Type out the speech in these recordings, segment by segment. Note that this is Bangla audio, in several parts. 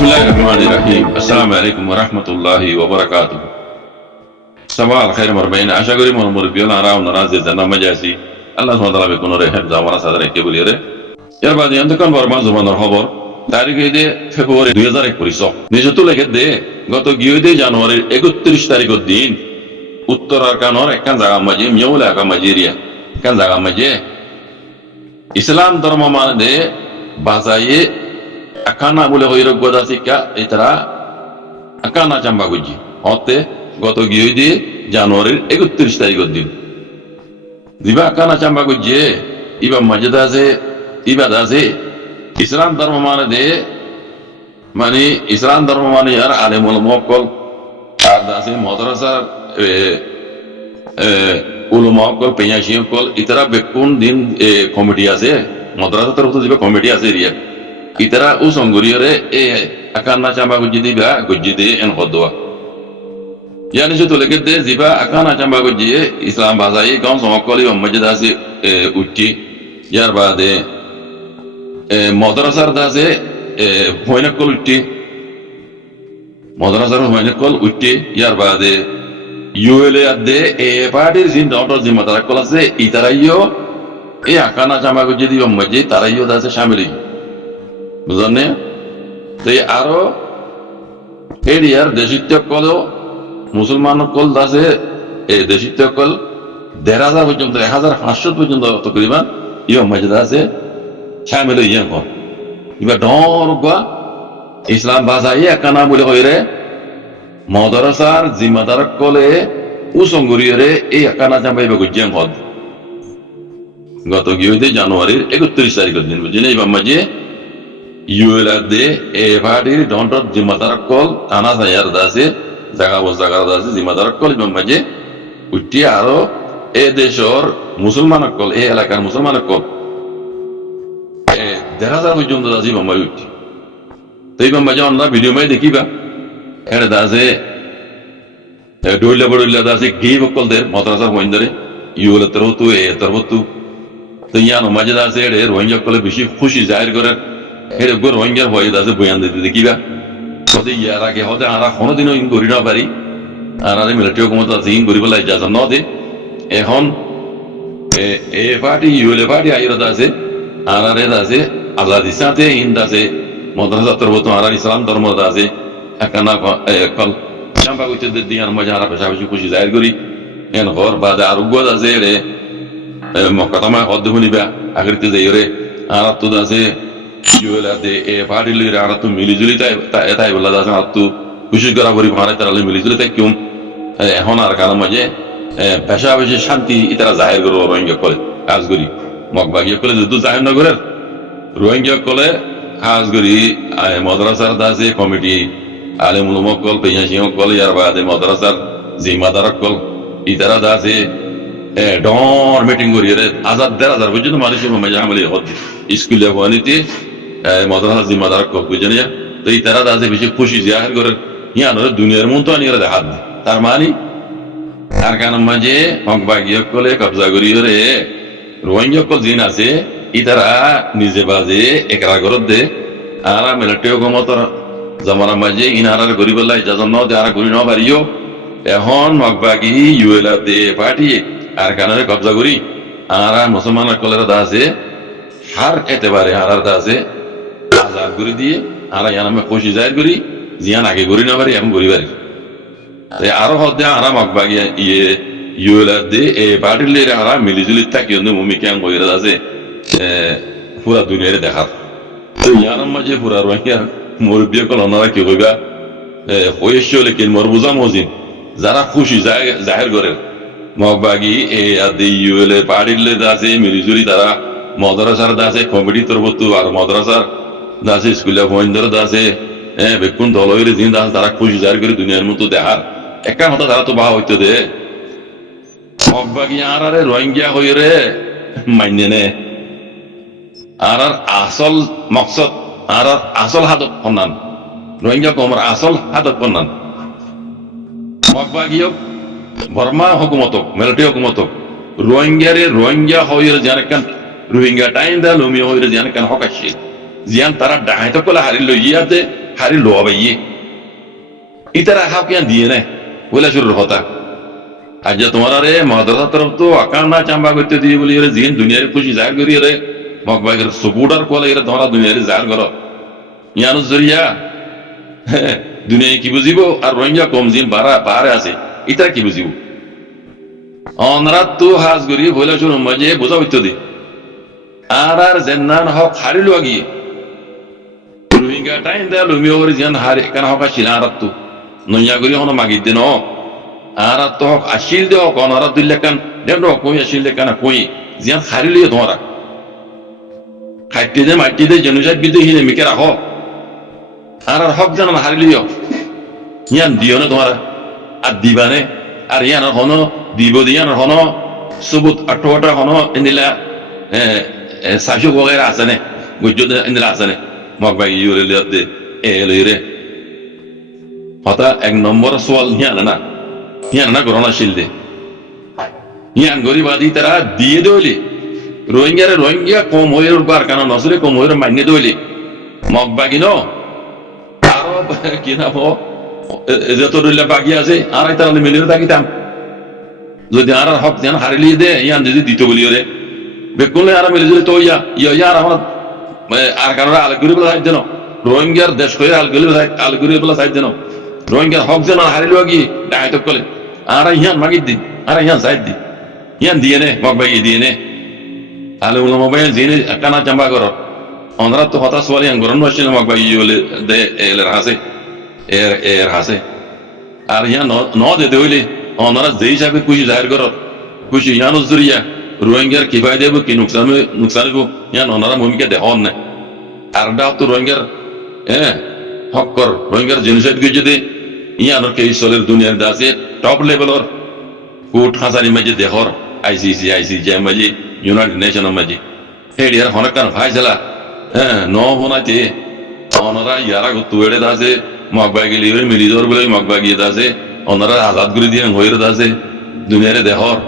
বিসমিল্লাহির রহমানির রহিম। আসসালামু আলাইকুম ওয়া রাহমাতুল্লাহি ওয়া বারাকাতুহু। সাবাহ আল খাইর মারবাইন। আশা করি মন মুরব্বিয়ন আরা ওনারা যে জানা মাজাসি আল্লাহ সুবহানাহু ওয়া তাআলা বেকুন রে হেফজ আমানা সাদরে কে বলিরে এর বাদে অন্তকন বর্মা জমানের খবর তারিখে দে ফেব্রুয়ারি 2021 নিজেতো লেখে দে গত গিয়ে জানুয়ারির 31 তারিখের দিন উত্তর আরকানর একখান জায়গা মাঝে মিয়াউল এলাকা মাঝেরিয়া একখান জায়গা মাঝে ইসলাম ধর্ম মানে দে বাজায়ে আকানা বলে হইরক গদা শিক্ষা এটারা আকানা চাম্বা গুজি হতে গত গিয়ে দিয়ে জানুয়ারির 31 তারিখের দিন দিবা আকানা চাম্বা গুজিয়ে ইবা মসজিদ আছে ইবাদ আছে ইসলাম ধর্ম মানে দে মানে ইসলাম ধর্ম মানে আর আলেমুল মুকল আর আছে মাদ্রাসার উলমা কল পেয়াশি কল ইতারা বেকুন দিন কমিটি আছে মাদ্রাসা তরফ থেকে কমিটি আছে রিয়া ইতারা ও সংগরিয়রে এ আকানা চাম্বা গুজি দিবা গুজি দে এন খদওয়া ইয়ানি যে তোলে দে জিবা আকানা চাম্বা গুজি ইসলাম ভাষায় গাঁও সমকলি মসজিদ আছে উঠি ইয়ার বাদে মাদ্রাসার দাসে হইনকল উঠি মাদ্রাসার হইনকল উঠি ইয়ার বাদে ইউএলএ আদে এ পার্টির জিন ডক্টর জিম্মাদার কল আছে ইতারাইও এই আকানা চাম্বা গুজি দিবা মসজিদ তারাইও দাসে শামিল বুঝলেন তো আরো এরিয়ার দেশিত্ব কল মুসলমান কল দাসে এই দেশিত্ব কল 1,500 পর্যন্ত 1,500 পর্যন্ত তকরিবান ইয়ো মসজিদ আছে শামিল ইয়ে কর ইবা ডর গা ইসলাম ভাষায় একানা বলে হইরে মাদ্রাসার জিম্মাদার কলে উসঙ্গরিয়রে এই একানা জামাইবে গুজিয়ান হদ গত গিয়ে জানুয়ারির 31 তারিখের দিন বুঝিনি ইবা মাঝে ইউএলআদে এ ভাড়ির ডন্টর জিম্মাদার কল থানা সায়ার দাসে জায়গা দাসে জিম্মাদার কল মাঝে উঠি আরো এ দেশর মুসলমান কল এই এলাকার মুসলমান কল 1,500 পর্যন্ত দাসি বাম্বাই উঠি তো এই বাম্বাই আমরা ভিডিও মাই দেখিবা এর দাসে ডইলা দাসে গেই বকল দের মাদ্রাসার মইন্দরে ইউএল তরহতু এ তরহতু তো ইয়ানো মাঝে দাসে এর রোহিঙ্গা কলে বেশি খুশি জাহির করে এর গো রোহিঙ্গার ভয় দাসে বয়ান দিতে দেখিবা হতে ইয়ার আগে হতে আরা কোনোদিনও ইন করি না পারি আর আরে মিলিটারি ক্ষমতা আছে ইন করিব লাই ইজাজত ন দে এখন এ পার্টি ইউএল পার্টি আইরা দাসে আর আরে দাসে আজাদি সাথে ইন দাসে মাদ্রাসা তরবত আর ইসলাম ধর্ম দাসে একানা কল চাম্পা কইতে দিয়ার মজা আর বেশি খুশি জাহির করি এন ঘর বাদে আর গো দাসে রে মক্কাতামা হদ শুনিবা আগরিতে যাইরে আর তো দাসে ইউএলআদে এ পার্টি লইরে আর তো মিলিজুলি তাই বলা দাসে আর তো খুশি করা করি মারে তারা মিলিজুলি তাই কিউম এখন আর কারণ মাঝে বেশি শান্তি ইতারা জাহির করবো রোহিঙ্গা কলে কাজ করি মগবাগিয়া কলে যদি জাহির নগরের রোহিঙ্গা কলে কাজ করি মাদ্রাসার দাসে কমিটি আলেমুল মুকল পেয়াশি কল ইয়ার বাদে মাদ্রাসার জিম্মাদার কল ইতারা দাসে ডর মিটিং করি রে 1,000 পর্যন্ত মানুষ মাঝে আমলে হচ্ছে স্কুলে বানিতে মাদ্রাসা জিম্মাদার কল বুঝেন তো ইতারা দাসে বেশি খুশি জাহির করে ইয়ান দুনিয়ার মন তো আনিয়ে দেখা তার মানে আর কারণ মাঝে মগবাগিয়া কলে কবজা করি রে রোহিঙ্গা কল জিন আছে ইতারা নিজে বাজে একরা ঘরত দে আর মিলিটারি ক্ষমতার জমানার মাঝে ইনারার গরিব ইজাজত ন দে আর করি ন পারিও এখন মগবাগি ইউএলআদে পার্টি আর কারণে কবজা করি আর মুসলমানের কলের দা আছে হার এতেবারে আর দা আছে আজাদ করে দিয়ে আর ইয়ানামে খুশি জাহির করি জিয়ান আগে করি না পারি এখন করি পারি আরো হতে আর মগবাগিয়া ইয়ে ইউএলআদে এ পার্টি লেরে আর মিলিজুলি থাকি ভূমিকা কইরা আছে পুরা দুনিয়ারে দেখার তো ইয়ার মাঝে পুরা রোহিঙ্গা মুরব্বী কল ওনারা কি কইবা হয়েছে লেকিন মরবুজা মজিন যারা খুশি জাহির করে মগবাগি এ আদে ইউএলএ পার্টির লে আছে মিলিজুলি তারা মাদ্রাসার দাসে কমিটি তরফতু আর মাদ্রাসার দাসে স্কুলে বন্ধর দাসে বেকুন দল হইলে দিন দাস তারা খুশি জাহির করে দুনিয়ার মতো দেখার একটা কথা তারা তো বাহা হইতে দে মগবাগি আর আরে রোহিঙ্গা হইরে মাইনে নে আর আসল মকসদ আর আসল হাদত কন্যান রোহিঙ্গা কমর আসল হাদত কন্যান মগবাগিও বর্মা হুকুমত মিলিটারি হুকুমত রোহিঙ্গারে রোহিঙ্গা হইরে জানে কান রোহিঙ্গা টাইম দা লমি হইরে জানে কান হকাশি জিয়ান তারা ডাহাইতো কলা হারিল ইয়াতে হারি লোয়া বাইয়ে ইতারা হাও কিয়া দিয়ে নে বলে শুরুর কথা আজ যে তোমার আরে মাদ্রাসা তরফ তো আকার না চাম্বা করতে দিয়ে বলি এর জিন দুনিয়ার খুশি জাহির করি রে মকবাগের সপোর্টার কোলা এর তোমরা দুনিয়ার জাহির করো ইয়ানুস জরিয়া দুনিয়ায় কি বুঝিব আর রোহিঙ্গা কম জিন বাহারে আছে ইতারা কি বুঝিব অনরাত তো হাজ করি বলে শুরু মাঝে বোঝা হইতো দি আর জেন্নান হক হারি লোয়া গিয়ে রোহিঙ্গা টাইম দেয়া লুমি ওর জিয়ান হারি কেন হক আসিল আর তো নইয়া করি হনো মাগির দিন আর তো হক আসিল দে হক অনারা দিল্লে কান দেন কই আসিল দে কান কই জিয়ান হারি লিয়ে তোমারা খাইতে দে মাটি দে জনুজাত বিদে হিনে মিকে রাখো আর হক জানা হারি লিও ইয়ান দিও না তোমারা আর দিবানে আর ইয়ান হনো দিব দিয়ান হনো সুবুত আটোটা হনো ইন্দিলা সাশু বগেরা আসনে গুজুদ ইন্দিলা আসনে মকবাই ইউরে লিয়ে এ লইরে হতা এক নম্বর সোয়াল হিয়ান না করোনা শিল দে হিয়ান গরিবাদি তারা দিয়ে দইলি রোহিঙ্গা কম হয়ে বার কেন নসলে কম হয়ে মান্য দইলি মকবাগি ন আরো কি না যত রইলা বাকি আছে আর তারা মিলিয়ে থাকিতাম যদি আর হক যেন হারিলি দে ইয়ান যদি দিত বলি রে বেকুলে আর মিলে যদি তো ইয়ার আমার আর কারণে আলগুরি বলা সাহায্য ন রোহিঙ্গার দেশ হয়ে আলগুরি বলা সাহায্য ন রোহিঙ্গার হক যেন হারিল কি ডাইত কলে আর ইয়ান মাগির দিন আর ইয়ান সাইড দি ইয়ান দিয়ে নে মকবাগি দিয়ে নে আলে উল মোবাইল জিনে কানা চাম্বা কর অনরা তো হতাশ ওয়ালি ইয়ান গরন নছিল মকবাগি ইউলে দে এর হাসে এর হাসে আর ইয়ান ন দে দেইলে অনরা যেই হিসাবে খুশি জাহির কর খুশি ইয়ানুস জরিয়া রোহিঙ্গার কি ফায়দা দেব কি নুকসান গো ইয়ান অনরা ভূমিকা দেহন না আর দাও তো রোহিঙ্গার হক কর রোহিঙ্গার জেনোসাইড গই যদি ইয়ানোর কে ইসলের দুনিয়ার দাসে টপ লেভেলর কোর্ট হাজারি মাঝে দেহর আইসিসি মাঝে ইউনাইটেড নেশনের মাঝে হেডিয়ার হনকান ভাইজালা ন হনাইতে অনরা ইয়ারা তুয়েড়ে দাসে মকবাগি লিওর মিলিদর বলে মকবাগি দাসে অনরা আজাদ করে দিয়ে হইর দাসে দুনিয়ারে দেহর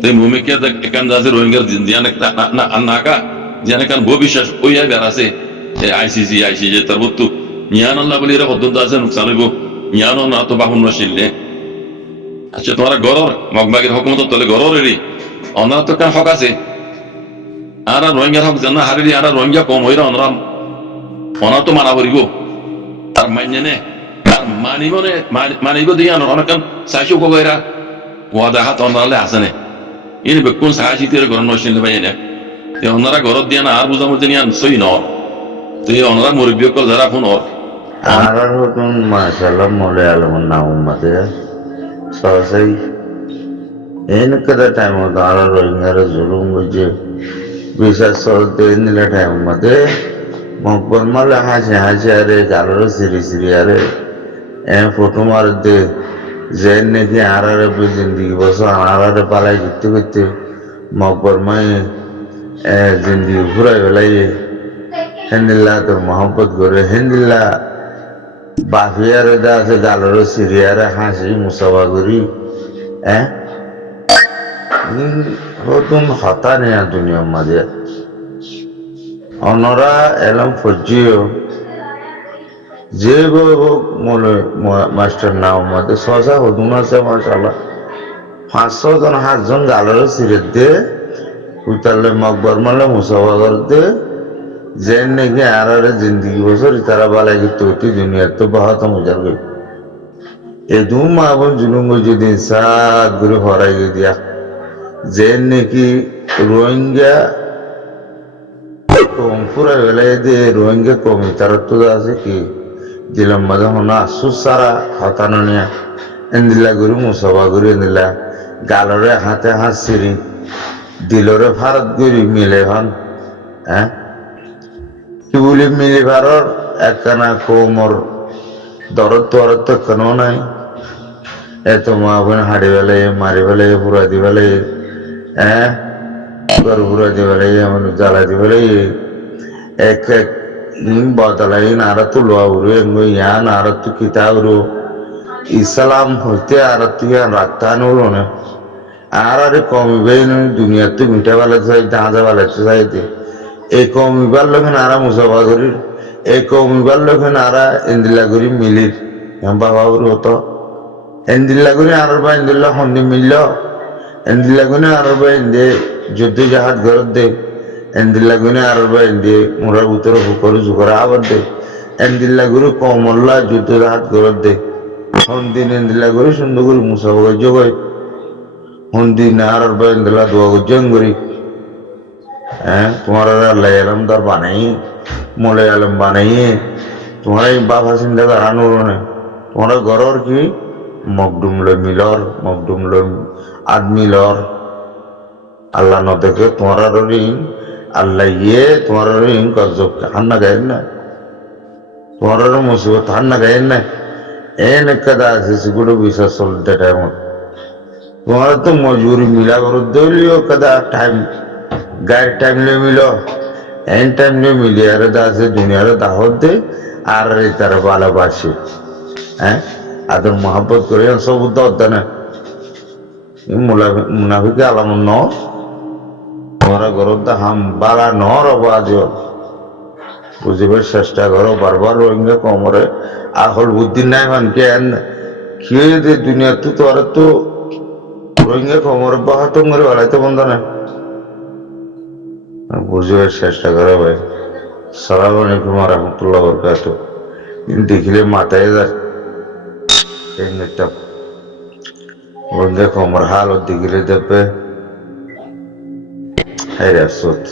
তাই ভূমিকা একান দাসে রোহিঙ্গার জিয়ান একটা না নাকা জিয়ান একান বো বিশ্বাস ওই বেড়াছে আইসিসি তার বত্তু ইয়ান আল্লাহ বলি এরা পদ্ধতি আছে নুকসান হইব ইয়ানো না তো বাহুন নশিলে আচ্ছা তোমার গরর মকবাগের হকুমত তলে গরর এরি অনার তো কান হক আছে আর রোহিঙ্গার হক জানা হারিলি আর রোহিঙ্গা কম হইরা অনার তো মানা করিব আর মাইনে নে আর মানিব দিয়ে অনেক সাইসু কগেরা ওয়াদা হাত অনারলে আসে নে ইনি বেকুন সাহায্য দিয়ে গরম নশিলে পাই না ওনারা গরত দিয়া না আর বুঝা মধ্যে নিয়ে সই নর তুই ওনারা মুরব্বী কল যারা ফোন ওর আর নতুন মাশাআল্লাহ মলে আলমন না উম্মতে সহসাই ಏನಕ್ಕದ ಟೈಮ್ ಅದು ಆರ ರೋಹಿಂಗಾರ ಜುಲುಮ್ বুঝে বিশ্বাস চলতে নিলে টাইম মধ্যে মকবল মালে হাসি আরে গালরে সিরি আরে ফটো মার দে যে নাকি আর জিন্দিগি বছর আর পালাই করতে মকবল মাই জিন্দিগি ঘুরাই বেলাই হেন্দিল্লা তো মহব্বত করে হেন্দিল্লা বাফিয়ারে দা আছে গালরে সিরি আরে হাসি মুসাফা করি নতুন হতা নেই দুনিয়ার মাঝে অনরা এলাম ফজিও যে হোক মনে মাস্টার নাও মধ্যে সজা হদুন আছে মাশাআল্লাহ 500 জন 7জন গালের সিরেত দে উতালে মকবর মালে মুসাফা করতে যে নাকি আর জিন্দগি বছর তারা বালাই করতে দুনিয়ার তো বহুত মজার গই এ দুম আবন জুলুম যদি সাত গুরু হরাই দিয়া যে নাকি রোহিঙ্গা কম পুরা বেলায় দিয়ে রোহিঙ্গা কমি তারা তো আছে কি দিলাম মাঝে হনা আফসোস সারা হতানো নিয়া এন্দিলা গুরু মুসাফা গুরু এন্দিলা গালরে হাতে হাত সিরি দিলরে ভারত গুরি মিলে হন কি বলি মিলি ভারত একখানা কোমর দরদ তো কোনো নাই এত মা বোন হাড়ি বেলে মারি বেলে পুরা দি বেলে পুরা দি বেলে জ্বালা দি বেলে এক বদলাই নারতু লোয়া উরু এঙ্গো ইয়া নারতু কিতা উরু ইসলাম হইতে আর তুই রাখতান উরু না আর কমিবে দুনিয়া তুই মিঠা বেলা চাই দাঁজা বেলা চাইতে এই কমিবার লোক নারা মুসাফা করি এই কমিবার লোকেন আরা ইন্দিলাগুড়ি মিলির বাবাবুর হতো ইন্দিলাগুড়ি আর বা ইন্দিল্লা সন্ধি মিলল ইন্দিলাগুনি আর বা ইন্দে যুদ্ধ জাহাজ ঘরত দে ইন্দিলাগুনি আর বা ইন্দে মোরা উত্তর হুকর জুকর আবার দে ইন্দিলাগুড়ি কমল্লা যুদ্ধ জাহাজ ঘরত দে সন্দিন ইন্দিলাগুড়ি সুন্দর করে মুসাবগ জগই সন্দিন আর বা ইন্দিলা দোয়া জঙ্গরি হ্যাঁ তোমার আল্লাহ আলম তার বানাই মোলে আলম বানাইয়ে তোমার এই বাবা চিন্তা করানোর না তোমার ঘরের কি মকডুমল মিলর মকডুমল আদমিলর আল্লাহ ন দেখে তোমার ঋণ আল্লাহ ইয়ে তোমার ঋণ গজব হান না গায়েন না তোমার মুসিবত হান না গায়েন না এন কাদা আছে সেগুলো বিশ্বাস চলতে টাইম তোমার তো মজুরি মিলা করো দলীয় কাদা টাইম গায়ের টাইম নিয়ে মিল এন টাইম নিয়ে মিলিয়ে আর আছে দুনিয়ার দাহত দে আর তারা ভালোবাসে হ্যাঁ আদর মহাব্বত করে সব উদ্দা না মুনাফিকে আলাম ন তোমরা গরব হাম বালা ন রব আজ বুঝিবার চেষ্টা করো বারবার রোহিঙ্গা কমরে আহল বুদ্ধি নাই মানকে কি দুনিয়া তো তোর তো রোহিঙ্গা কমরে বাহাত করে বেড়াইতে বন্ধ না বুঝিবার চেষ্টা করো ভাই সালাম আলাইকুম রহমতুল্লাহ বরকাত দেখিলে মাথায় যায় রোহিঙ্গা কমর হালত দেখিলে দেখবে হাই রাসত